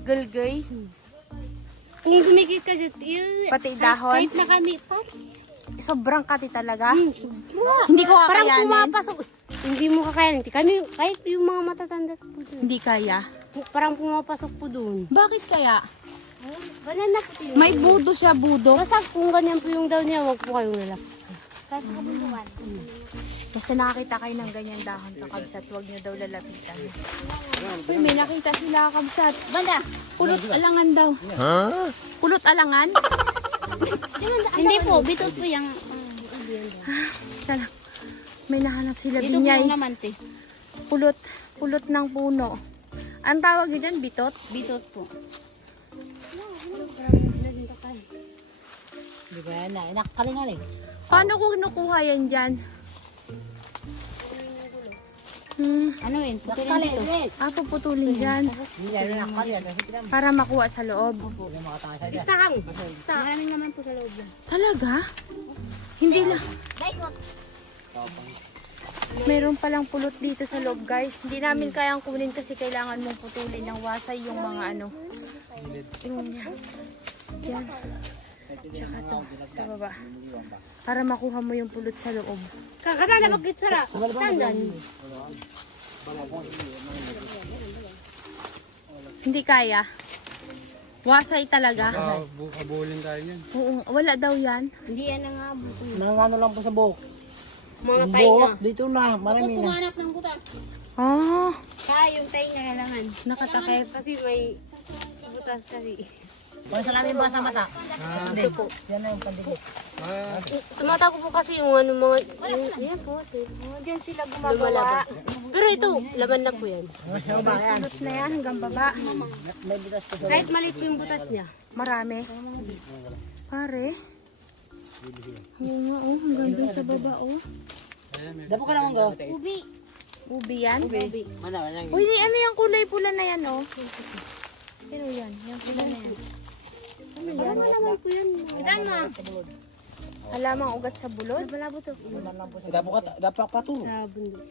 Gulgoy. Kung dumikit ka dyan, Pati dahon. kahit na kami, Sobrang kati talaga. sobra. Hindi ko Parang kakayanin. pumapasok. Hindi mo kakayanin. Kami, kahit yung mga matatanda po dun. Hindi kaya. Parang pumapasok po doon. Bakit kaya? Ganyan na po yun. May budo siya, budo. Basta kung ganyan po yung daw niya, wag po kayong lalaki. Kahit kabuluhan. Basta nakakita kayo ng ganyan dahon kakabsat, huwag nyo daw lalapitan. Uy, may nakita sila kakabsat. Banda, pulot alangan daw. Pulot alangan? Hindi po, bitot po yung... Sana, may nahanap sila Dito po binyay. yung naman, te. Pulot ng puno. Ang tawag nyo dyan, bitot? Bitot po. Di ba yan na? Inakakalingan eh. Paano ko kinukuha yan dyan? Ano yun? Putulin dito. Puputulin dyan. Hindi yan nakakalingan. Kasi pinam. Para makuha sa loob. Hindi makatanga siya dyan. Istahang. Maraming naman po sa loob yan. Talaga? Hindi lang. Meron palang pulot dito sa loob, guys. Hindi namin kayang kunin kasi kailangan mong putulin ng wasay yung mga ano. Yung yan. Tsaka to, sa baba. Para makuha mo yung pulot sa loob. Kakatanda mag-gitsara. Tandan. Hindi kaya. Wasay talaga. Kabulin tayo yan. Oo, wala daw yan. Hindi yan ang abot. Nangangano lang po sa buhok. Mga Yung tayo na. buhok, dito na. Marami na. Sumanap ng butas. Oh, Kaya yung tayo na kailangan. nakatakip. Kasi may butas kasi. Wala sa lamin ba sa mata? Hindi po. Yan na yung pandikit. Tumatago po kasi yung ano mga... Yan po. Diyan sila gumagawa. Pero ito, laman na po yan. Sa baba yan. Pulot na yan hanggang baba. May butas po sa Kahit maliit po yung butas niya. Marami. Pare. Oo nga, oh. Hanggang dun sa baba, oh. Dapo ka naman gawa. Ubi. Ubi yan? Ubi. Wala. Uy, di, ano yung kulay pula na yan, oh? Pero yan, yung pula na yan. Ano yan? Naman po yun. Itan mo. Halamang ugat sa bulod? Malabo to. Dapo ka to. Sa bundok.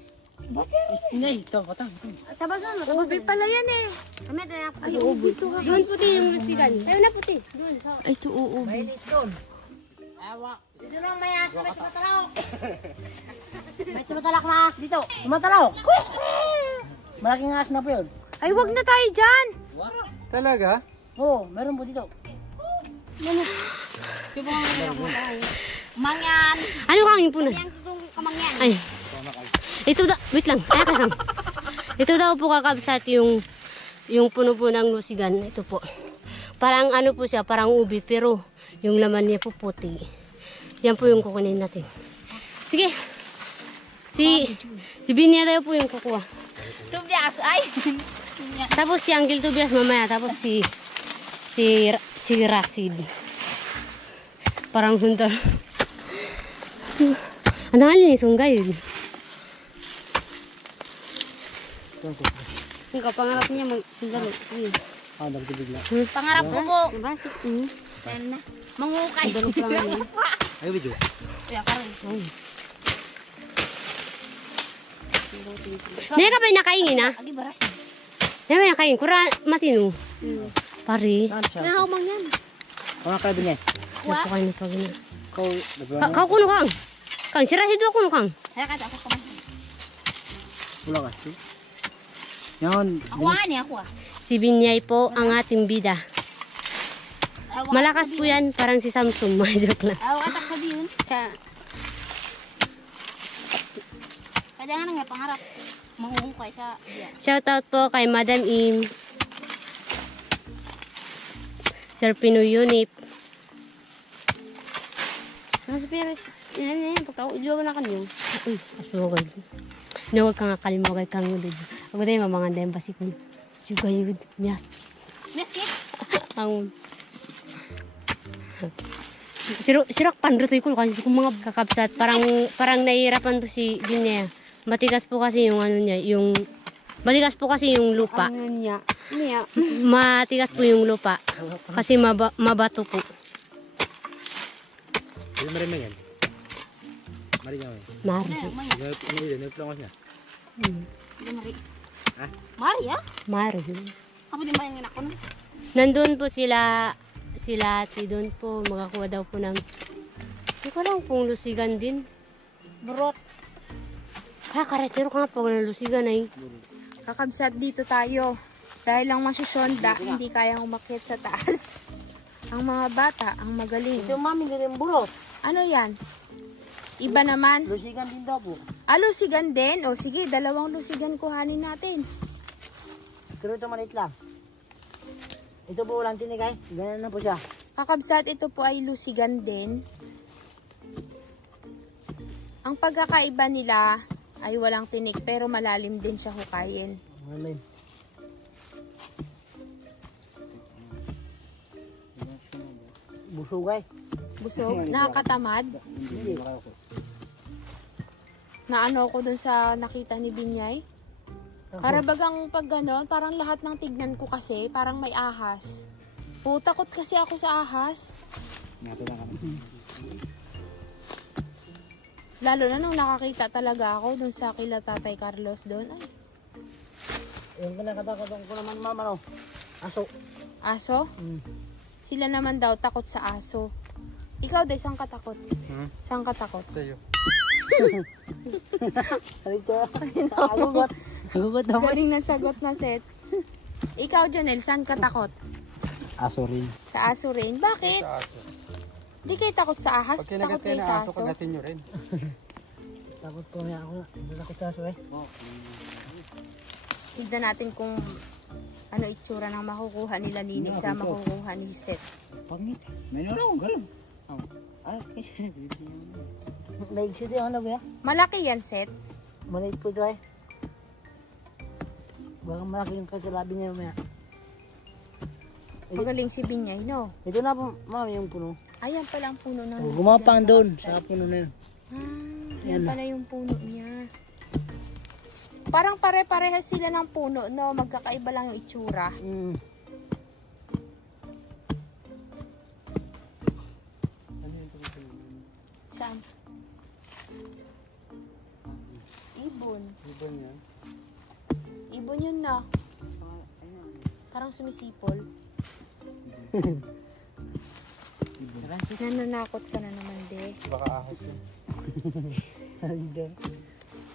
Hindi, ito. Patang. Tabasan mo. Ubi pala yan, eh. Kami tayo. Ay, ubi to, ha? Doon puti yung lusigan. Tayo na puti. Doon. Ay, ito, ubi. doon. Awa. Dito lang may as. May tumatalak. May tumatalak na as dito. Tumatalak. Malaking as na po yun. Ay, wag na tayo dyan. Talaga? Oo, meron po dito. Mangyan. Ano kang impunan? Kamangyan. Ay. Ito daw, wait lang. Lang. Ito daw po kakabsat yung puno po ng lusigan. Ito po. Parang ano po siya, parang ubi pero yung laman niya po puti. Yan po yung kukunin natin. Sige. Si Binya tayo po yung kukuha. Tubyas, ay. Tapos si Anggil Tobias mamaya. Tapos si Rasid. Parang hunter. Ano nga linis yung gayo? Yung kapangarap niya mag-sundalo. Nagtibig na. Pangarap ko po. Mangukay. Sundalo pa lang yan. Ay, video. Hindi ka ba nakaingin ha? Hindi ka ba nakaingin? Kura matino. Pari. May haumang yan. Mga kayo niya. Napo kayo na pag na. Kau, Kau kuno kang. Kang, sirahido kuno kang. wala kasi. Yan. Si Binyay po ang ating bida. Malakas po yan, parang si Samsung. Joke lang. Atak sabi yun. Kaya nga pangarap. Mahuhukay sa diyan. Shoutout po kay Madam Im. Sir Pinoy Unip. Nasa Pires. Yan. Pagka-udiyo na kanyo. Uy, asugad. Nawag ka nga kalimogay kang ulid. Ako tayo mamanganda yung basikon. Sugay yun. Miyas. Meskit. Ang... Sirok pandrotoy ko kasi kung mga kakabsat. Parang nahihirapan po si Binya. Matigas po kasi yung ano niya. Matigas po kasi yung lupa. Ano niya? Niya. Matigas po yung lupa. Kasi mabato po. Hindi marin na yan. Marin niya. Mari. Nagplangos niya. Maria? Mari. Ako din ba yung anak ko na? Nandun po sila ate doon po. Magakuha daw po ng, hindi ko lang kung lusigan din. Burot. Kaya karetero ka nga po ng lusigan ay. Kakabsat dito tayo. Dahil lang masusonda, hindi kayang umakyat sa taas. Ang mga bata, ang magaling. Ito mami, hindi rin burot. Ano yan? Iba naman. Lusigan din daw po. Lusigan din? O sige, 2 lusigan kuhanin natin. Pero ito maliit lang. Ito po walang tinig ay. Ganyan na po siya. Kakabsat, ito po ay lusigan din. Ang pagkakaiba nila ay walang tinik pero malalim din siya hukayin. Ngayon. Busugay. Busog, nakakatamad. Hindi. Na ano ko dun sa nakita ni Binyay. Para bagang pag gano'n, parang lahat ng tignan ko kasi, parang may ahas. Takot kasi ako sa ahas. Lalo na nung nakakita talaga ako dun sa kila Tatay Carlos doon. Ay, Yung pinakatakot ko naman mama no. Aso. aso? Sila naman daw takot sa aso. Ikaw daw, saan ka takot? Saan ka takot? Sa'yo. Sabi ko. Agugot. Agugot naman. Galing na sagot na set. Ikaw, Jonel, saan ka takot? Aso rin. Sa aso rin? Bakit? Sa aso. Di kayo takot sa ahas? Pag kinagat Takot kayo kayo ng sa aso, aso? kagatin nyo rin. Takot po niya ako. Hindi takot sa aso eh. Tignan natin kung ano itsura ng makukuha nila Nini sa makukuha ni Seth. Pangit. Meron ako. Ganun. Naigsi din ako na ba? Malaki yan, Seth. Maliit po ito eh. Baka malaki yung kakalabi niya maya. Magaling si Binyay, no? Ito na po mami yung puno. Ayan pala ang puno ng Gumapang doon sa puno na yun. Yan pala yung puno niya. Parang pare-parehas sila ng puno, no? Magkakaiba lang yung itsura. Saan? Ibon. Ibon yan. Ibon yun na. Parang sumisipol. Nananakot ka na naman, de. Baka ahas yun.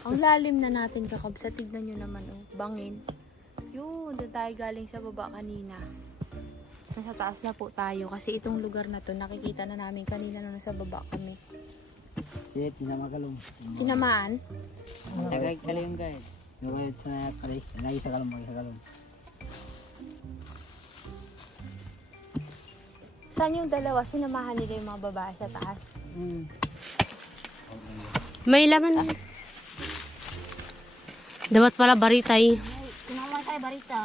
Ang lalim na natin kakabsa. Tignan nyo naman, oh. Bangin. Yun, doon tayo galing sa baba kanina. Nasa taas na po tayo kasi itong lugar na to nakikita na namin kanina nung nasa baba kami. Siya, tinamagalong. Tinamaan? Tagay ka lang guys. Nagayad sa kalay. Nagay sa kalong, magay sa kalong. Saan yung dalawa? Sinamahan nila yung mga babae sa taas. May laman. Dapat pala baritay. Tinawag tayo barita.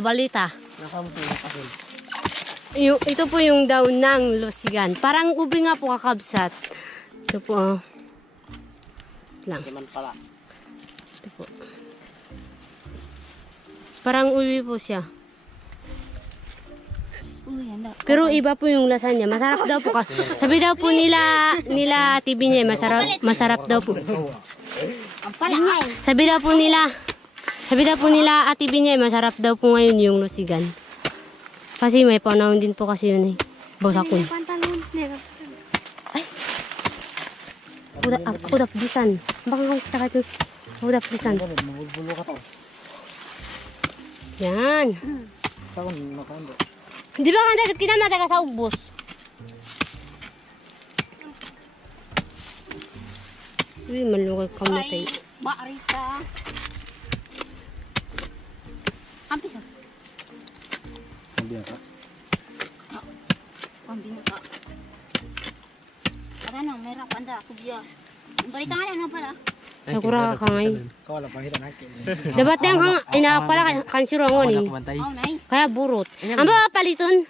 Balita. Nakamuto na kasi. Ito po yung daon ng lusigan. Parang ubi nga po kakabsat. Ito po. Lang. Naman pala. Ito po. Parang ubi po siya. Uy, handa. Pero iba po yung lasa niya. Masarap daw po. Sabi daw po nila TV niya, masarap daw po. Ang pala ay. Sabi daw po nila Ate Binyay, masarap daw po ngayon yung lusigan. Kasi may panahon din po kasi yun eh. Bosakon. Pantalon. Ay! Kudap bisan. Baka kung sakit yung kudap bisan. Magugulo ka to. Yan. Saan nakando? Di ba kanda kinamata ka sa ubos? Uy, malukay kamatay. Ay, maarista. Ampis ah. Pambing ka. Para nang merah panda aku bias. Balita nga yan, ano pala? Nakura ka ngayon. Kawala pa kita nakin. Dapat yung inakala kan sirongon eh. Oh, nay. Kaya burot. Ang ba paliton?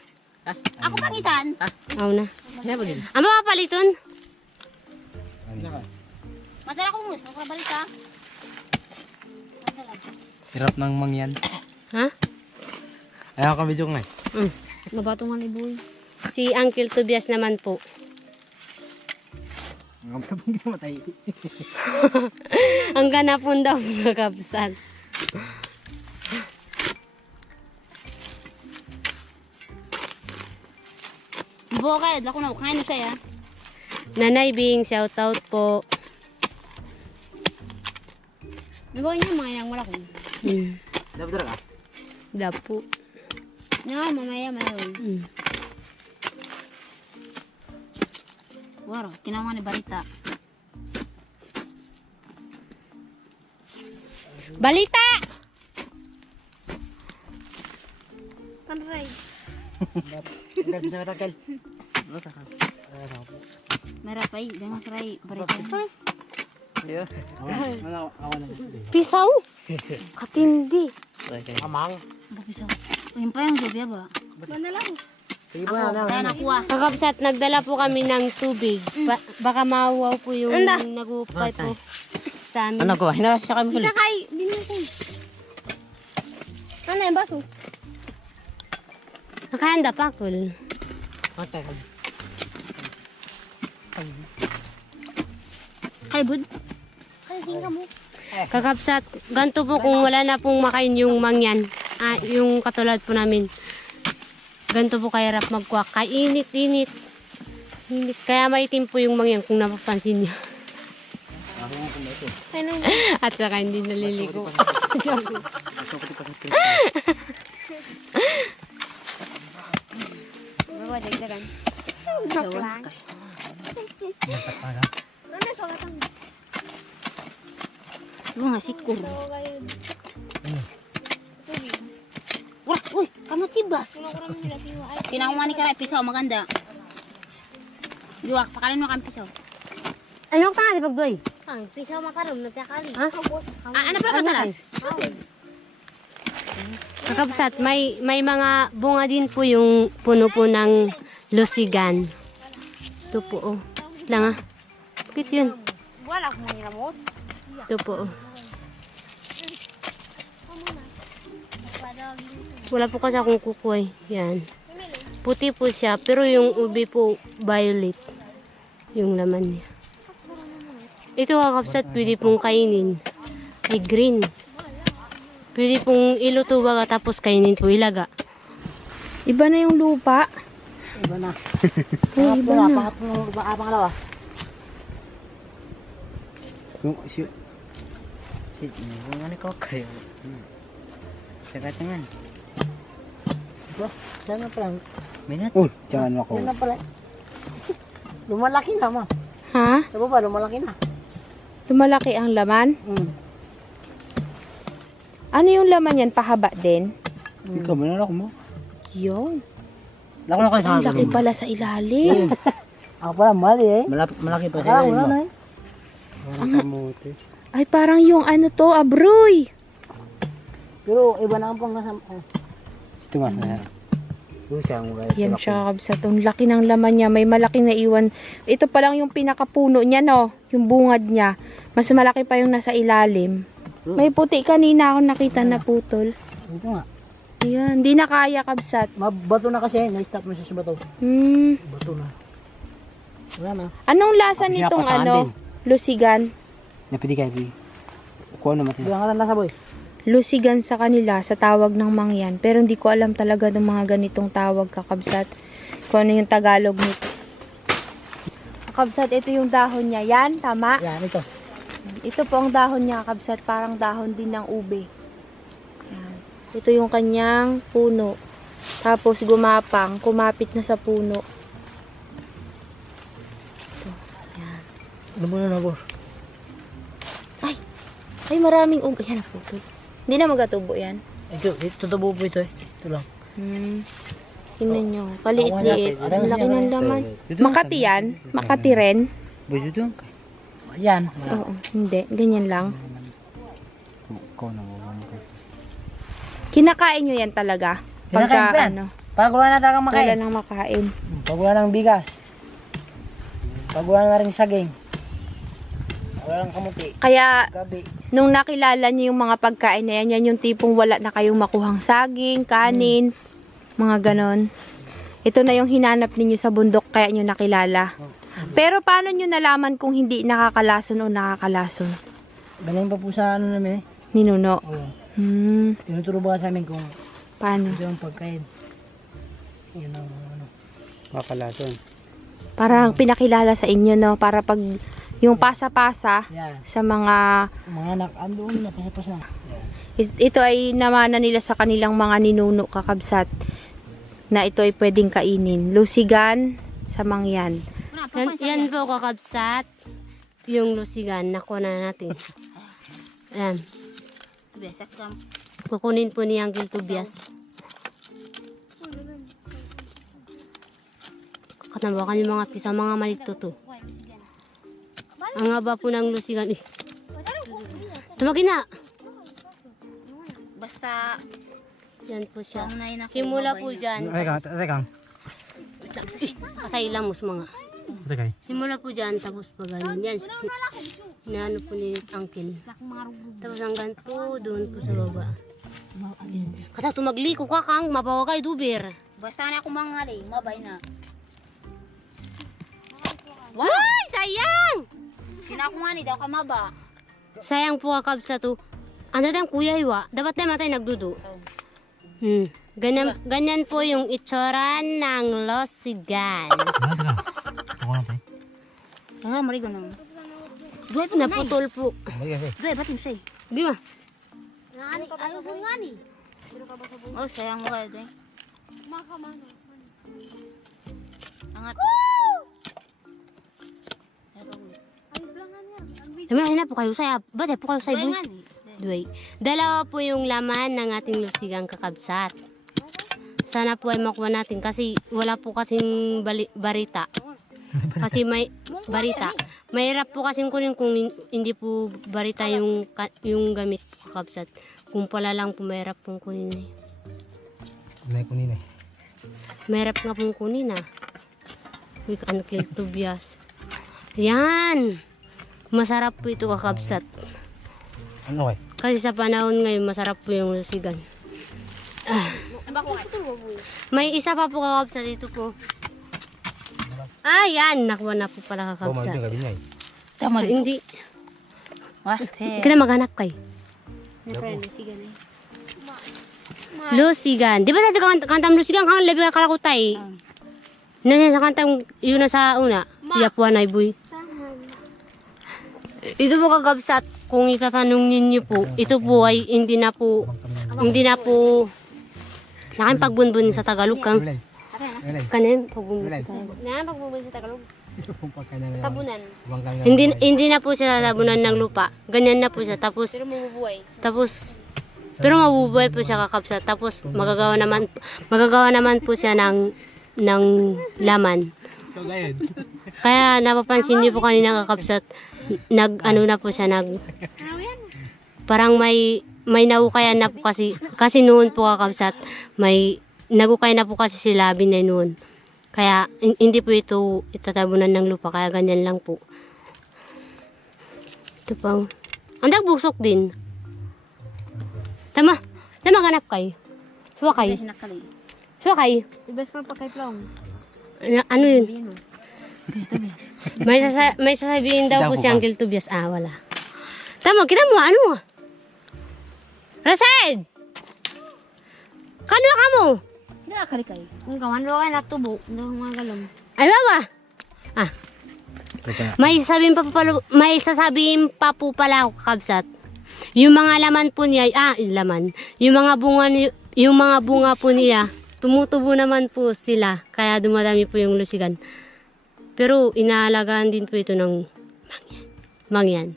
Ako pangitan. Aw na. Ang ba paliton? Madala ko mus, balita. Madala. Hirap ng mangyan. Ha? Ayaw ka video nga eh. Nabato nga ni Boy. Si Uncle Tobias naman po. Ang hindi matay. Ang ganapon daw mga kabsat. Buo kayo, dala ko na. Kain na siya. Nanay Bing, shout out po. Nabuo niya mga yang malaki. Dapat ka? Dapo. No, mamaya mayroon. Waro, kinawa ni Barita. Balita! Panray. Hindi bisa katagal. Merapay, dengan serai Barita. Ako na. Pisaw? Katindi. Amang. Bapisaw. Yung pa yung gabi ba? Sige Ako, ba na. kaya nakuha. Kakabsat, nagdala po kami ng tubig. Baka mawaw po yung nagupay po sa amin. Ano ko? Hinasa kami kulit. Sakay, dinitin. Ano yung baso? Nakahanda pa, Kul. Matay. Kay Bud? Kakabsat, ganito po kung wala na pong makain yung mangyan. Yung katulad po namin. Ganito po kahirap magkwak. Kainit-init. Init. Kaya maitim po yung mangyan kung napapansin niyo. At saka hindi naliligo. Joke. Joke lang. Lu ngasih kur. Wah, uy, kamu tibas. Pinakumani ka rin, pisaw, maganda. Diwak, pakalin mo kang pisaw. Ano ka nga pagdoy? Ang pisaw makaroon, nagkakali. Ha? Ano pala matalas? Kakabsat, may mga bunga din po yung puno po ng lusigan. Ito po, oh. Lang ah. Bakit yun? Wala akong manilamos. Ito po, oh. Wala po kasi akong kukoy. Yan. Puti po siya, pero yung ubi po violet. Yung laman niya. Ito kakabsat, pwede pong kainin. Ay green. Pwede pong iluto baga tapos kainin po ilaga. Iba na yung lupa. Iba na. Iba na. Pangalawa. Shoot. Shit, ano ko kayo? Sagat naman. Ba, sana pa lang. Minat? Oh, jangan ako. Yan na pala. Lumalaki na ma. Ha? Sa baba, lumalaki na. Lumalaki ang laman? Ano yung laman yan? Pahaba din? Ikaw, manalak mo? Yun. Lako na kayo sa Ang laki pala sa ilalim. Ako pala, mali eh. Malaki pa Akala ko na eh. Parang kamote. Ay, parang yung ano to, abroy. Pero iba na ang pangasam. Ito nga. Siyang Yan siya, kabsat. Ang laki ng laman niya. May malaki na iwan. Ito pa lang yung pinakapuno niya, no? Yung bungad niya. Mas malaki pa yung nasa ilalim. May puti kanina ako nakita na putol. Ito nga. Ayan, hindi na kaya, kabsat. Mabato na kasi, na-stop mo siya sa bato. Bato na. Wala na. Anong lasa nitong ano? Lusigan. Napili kayo. Kuha naman. Bilang ka na sa boy. Lusigan sa kanila sa tawag ng mangyan. Pero hindi ko alam talaga ng mga ganitong tawag, kakabsat. Kung ano yung Tagalog nito. Kakabsat, ito yung dahon niya. Yan, tama? Yan, ito. Ito po ang dahon niya, kakabsat. Parang dahon din ng ube. Yan. Ito yung kanyang puno. Tapos gumapang, kumapit na sa puno. Ito. Yan. Ano mo na boss? Ay, maraming ube. Yan, naputol. Hindi na magatubo yan. Ito, tutubo po ito eh. Ito lang. Tingnan nyo. Kaliit-liit. Ang laki ng laman. Makati yan? Makati rin? Pwede doon. Yan. Oo. Hindi. Ganyan lang. Ikaw na mo. Kinakain nyo yan talaga? Kinakain Pagka pa yan. ano, Pag wala na talagang wala makain. nang makain. Pag wala ng bigas. Pag wala na rin saging. Wala ng kamuti. Kaya, Gabi. nung nakilala nyo yung mga pagkain na yan, yan yung tipong wala na kayong makuhang saging, kanin, mga ganon. Ito na yung hinanap ninyo sa bundok, kaya nyo nakilala. Pero paano nyo nalaman kung hindi nakakalason o nakakalason? Galing pa po sa ano namin eh. Ninuno. Oo. Tinuturo ba sa amin kung Paano? ito ang pagkain. Yun ang ano. Makalason. Parang pinakilala sa inyo, no? Para pag yung pasa-pasa Yan. sa mga... Mga anak, andoon na pasa-pasa. Yan. Ito ay namana nila sa kanilang mga ninuno kakabsat na ito ay pwedeng kainin. Lusigan sa mangyan. Yan po kakabsat. Yung lusigan. Nakuha na natin. Ayan. Besak kam. Kukunin po ni Uncle Tobias. Katabakan yung mga pisa, mga malito to. Ang haba po ng lusigan. Eh. Tumagin na. Basta Yan po siya. paunahin ako. Simula po dyan. Teka. Patay lang mga. Teka. Simula po dyan, tapos pa ganyan. Yan, inaano po ni Uncle. Tapos hanggang po, doon po sa baba. Yan. Kata tumagli ko kakang, mapawagay duber. Basta na ako mangali, mabay na. Ay, sayang! Kinakumani daw ka maba. Sayang po kakab sa to. Ano tayong kuya iwa? Dapat tayo matay nagdudo. Ganyan po yung itsura ng losigan. Ah, marigo na. Duwet na putol po. Doy, ba't mo say? Di ba? Ayaw po nga ni. Oh, sayang mo kayo, Doy. Angat. Tama, hina po kayo saya. Ba't po kayo saya? Doy nga ni. Duway. Dalawa po yung laman ng ating lusigang kakabsat. Sana po ay makuha natin kasi wala po kasing barita. Kasi may barita. Mahirap po kasing kunin kung hindi po barita yung gamit po kakabsat. Kung pala lang po mahirap pong kunin eh. Mahirap nga pong kunin ah. Uy, Uncle Tobias. Yan. Masarap po ito kakabsat. Ano kay? Kasi sa panahon ngayon, masarap po yung lusigan. May isa pa po kakabsat dito po. Yan. Nakuha na po pala kakabsat. Tama rin. Hindi. Waste. Kita maghanap kay. Lusigan eh. Lusigan. Di ba natin kantang lusigan? Kang labi ka kalakutay. Nandiyan sa kantang yun na sa una. Yapuan ay boy. Ito po kakabsat. Kung itatanong ninyo po, ito po ay hindi na po nakin pagbunbun sa Tagalog kang kanin pagbunbun sa Tagalog. Na pagbunbun sa Tagalog. Tabunan. Hindi na po siya tabunan ng lupa. Ganyan na po siya tapos pero mabubuhay po siya kakabsat. Tapos magagawa naman po siya ng laman. Kaya napapansin niyo po kanina kakabsat, nag-ano na po siya, parang may nahukayan na po kasi noon po kakabsat, may nagukay na po kasi sila binay noon. Kaya hindi po ito itatabunan ng lupa, kaya ganyan lang po. Ito pa. Ang dagbusok din. Tama ganap kay. Suwakay. Suwakay. Ibes pa kay Plong. Ano yun? May sasabihin daw po si Uncle Tobias. Wala. Tama, kita mo, ano? Rased! Kano ka mo? Hindi akalikay. Ang gawan lo kayo natubo. Hindi ako magalam. Ay, baba! May sasabihin pa po pala ako kakabsat. Yung mga laman po niya, yung mga bunga po niya, tumutubo naman po sila. Kaya dumadami po yung lusigan. Pero inaalagaan din po ito ng mangyan.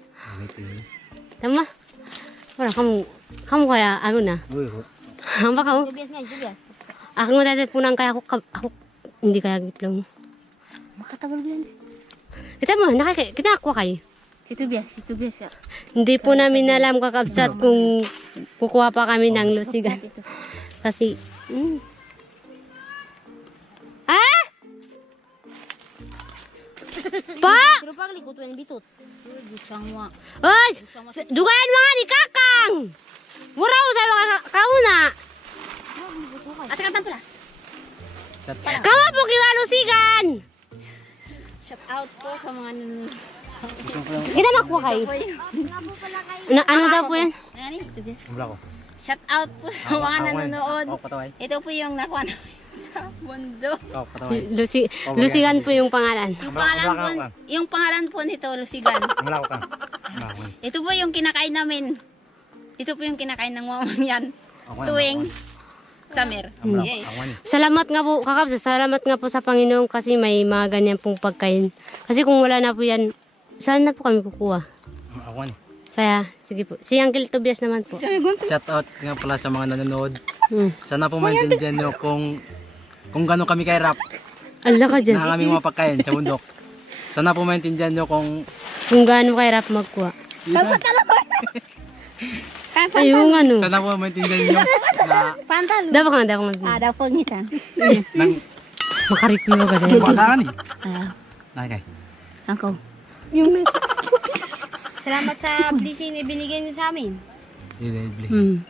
Tama? Wala, kamu kaya, ako na. Ang baka, Julius. ako nga dati po nang kaya ako hindi kaya gitlang. Makatagal yan. Kita mo, kita ako kay. Si Tobias ya. Hindi po namin alam kakabsat kung kukuha pa kami ng lusigan. Kasi, Pa! Pero pag likot yung bitot. Busang wa. Oy! Dugayan mga ni Kakang! Muraw sa mga kauna! Ate ka tampelas. Kama po kiwalusigan! Shout out po sa mga nanonood. Kita makuha kayo. Ano daw po yan? Nani? Wala ko. Shout out po sa mga nanonood. Ako pataway. Ito po yung nakuha namin sa mundo. Ako pataway. Lusigan po yung pangalan. Yung pangalan po nito, Lusigan. Wala ko ka. Ito po yung kinakain namin. Ito po yung kinakain ng mamang yan. Tuwing summer. Yay. Salamat nga po, kakabsat. Salamat nga po sa Panginoon kasi may mga ganyan pong pagkain. Kasi kung wala na po yan, saan na po kami kukuha? Ako. Kaya, sige po. Si Uncle Tobias naman po. Shout out nga pala sa mga nanonood. Hmm. Sana po maintindihan nyo kung gano'n kami kahirap Ala ka dyan. na aming mga pagkain sa bundok. Sana po maintindihan nyo kung Kung gaano kahirap magkuha. Ayun ano. sana po maintindihan nyo na Pantalo. Dapat ka. Daw po ngita. nang Makaripyo ka dyan. bakakan eh. Nakikay. Ako. Yung nasa. Salamat sa blessing na binigay niyo sa amin. Dili. Hmm.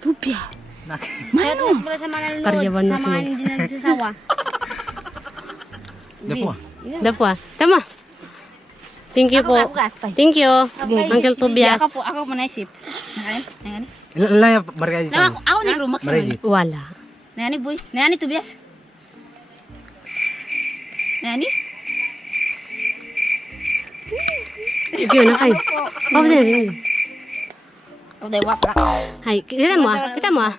Tupya. Shout out Pala sa mga Karyawan na po. hindi nagsasawa. Dapo. Dapo ah. Tama. Thank you po. Thank you. Uncle Tobias. Ako po naisip. Nani? Ilan yung barya dito? Ako ni Rumak sa Ready? Wala. Nani boy? Nani Tobias? Nani? Sige na kayo. Oh, din. O day wap lang. Hay, kita mo ah. Kita mo ah.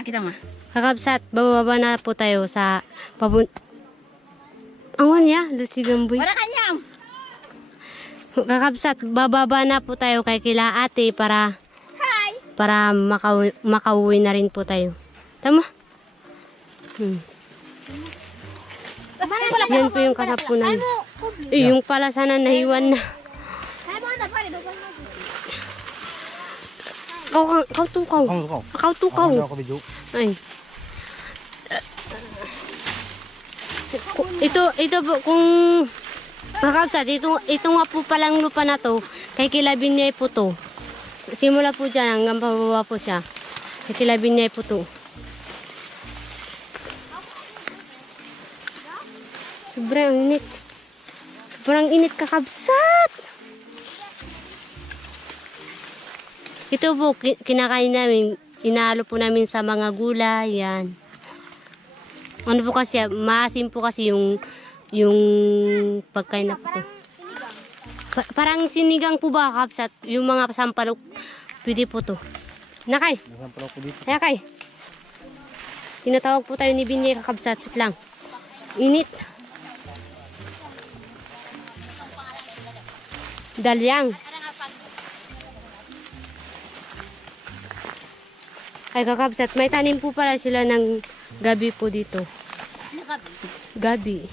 Kita mo. Kakabsat, bababa na po tayo sa Ang niya, Lusigan boy. Wala kanyang. Kakabsat, bababa na po tayo kay kila ate para makauwi na rin po tayo. Tama? Yan po yung kasapunan. Yung pala sana nahiwan na. Kau tukaw. Kau tukaw. Ako video. Ay. Ito po kung kakabsat, ito nga po palang lupa na to, kay kilabin niya po to. Simula po dyan hanggang pababa po siya. Kay kilabin niya po to. Sobrang init. Sobrang init kakabsat. Ito po, kinakain namin, inalo po namin sa mga gulay, yan. Ano po kasi, maasim po kasi yung pagkain na po. Parang sinigang po ba, kapsat? Yung mga sampalok, pwede po to. Nakay. Nakay. Tinatawag po tayo ni Binyay kakabsat. Wait lang. Init. Dalyang. Ay kakabsat, may tanim po pala sila ng gabi po dito. Gabi.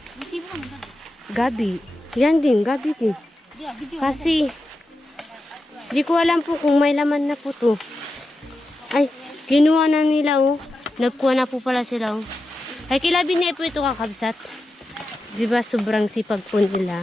Gabi. Yan din, gabi din. Kasi, di ko alam po kung may laman na po to. Ay, kinuha na nila oh. Nagkuha na po pala sila oh. Ay, kilabin niya po ito kakabsat. Diba sobrang sipag po nila.